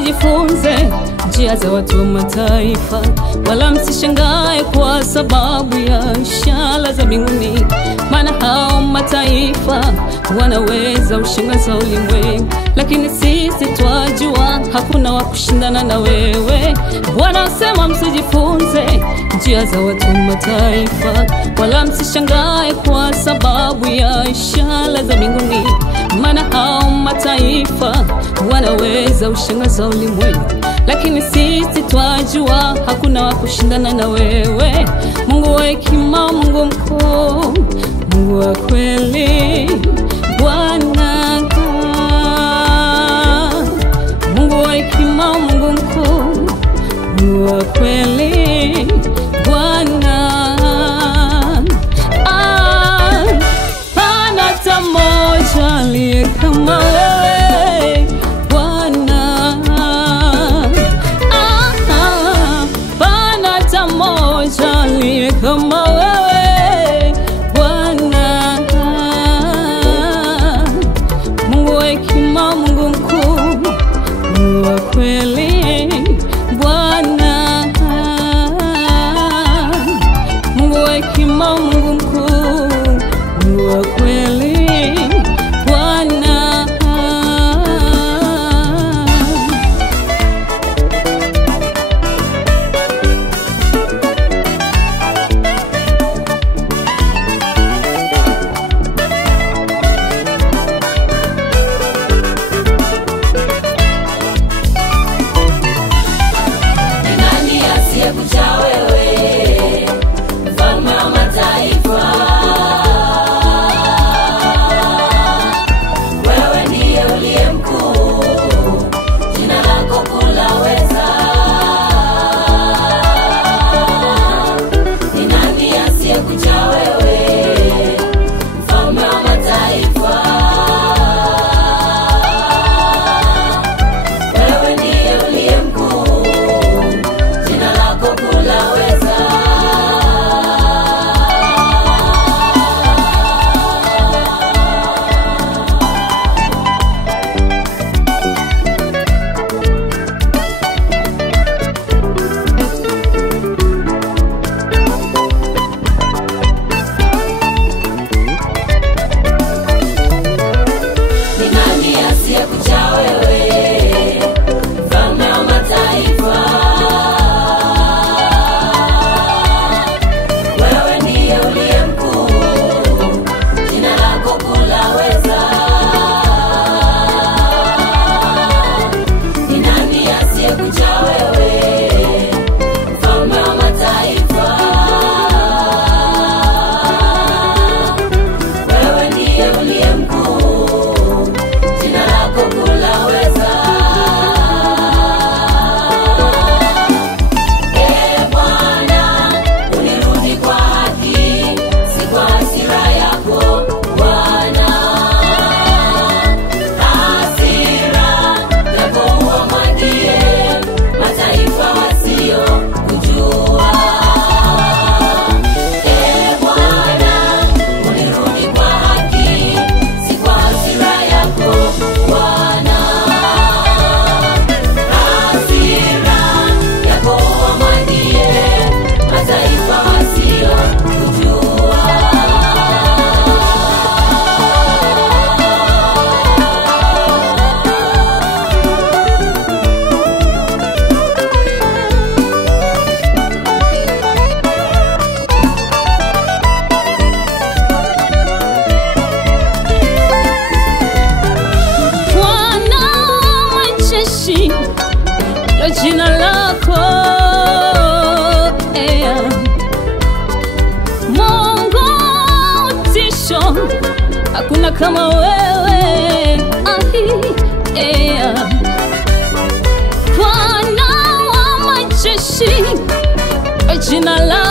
msijifunze njia za watu wa mataifa, wala msishangae kwa sababu ya ishara za mbinguni, maana hao mataifa wanaweza ushangaza ulimwengu, lakini sisi twajua hakuna wa kushindana na wewe. Bwana asema msijifunze njia za watu wa mataifa, wala msishangae kwa sababu ya ishara za mbinguni, maana hao mataifa wanaweza ushangaza ulimwengu, lakini sisi twajua hakuna wa kushindana na wewe. Mungu wa hekima, Mungu mkuu, Mungu wa kweli, Bwana. Mungu wa hekima, Mungu mkuu, Mungu wa kweli, Bwana. Pana hata mmoja aliye kama wewe, Bwana. Pana hata mmoja aliye kama wewe, Bwana. Mungu wa hekima, Mungu mkuu, Mungu wa kweli, Bwana. Mungu wa hekima, Mungu mkuu, Mungu wa kweli, Bwana. Ni nani asiyekucha wewe, mfalme wa mataifa? Wewe ndiye uliye mkuu, jina lako kulaweza. Ni nani asiyekucha wewe, mfalme wa mataifa? Wewe ndiye uliye mkuu, jina lako kulaweza. Ni nani asiyekucha wewe, mfalme wa mataifa? Wewe ndiye uliye mkuu, jina lako kulaweza. Ni nani asiyekucha wewe, mfalme wa mataifa? Wewe ndiye uliye mkuu, jina lako kulaweza. Ee Bwana, unirudi kwa haki, si kwa hasira yako Bwana. Hasira yako uwamwagie mataifa wasiokujua. Ee Bwana, unirudi kwa haki, si kwa hasira yako Bwana. Hasira yako uwamwagie mataifa wasiokujua. Bwana wa majeshi, ndo jina lako. Mungu utisho, hakuna kama wewe. Bwana wa majeshi, ndo jina lako.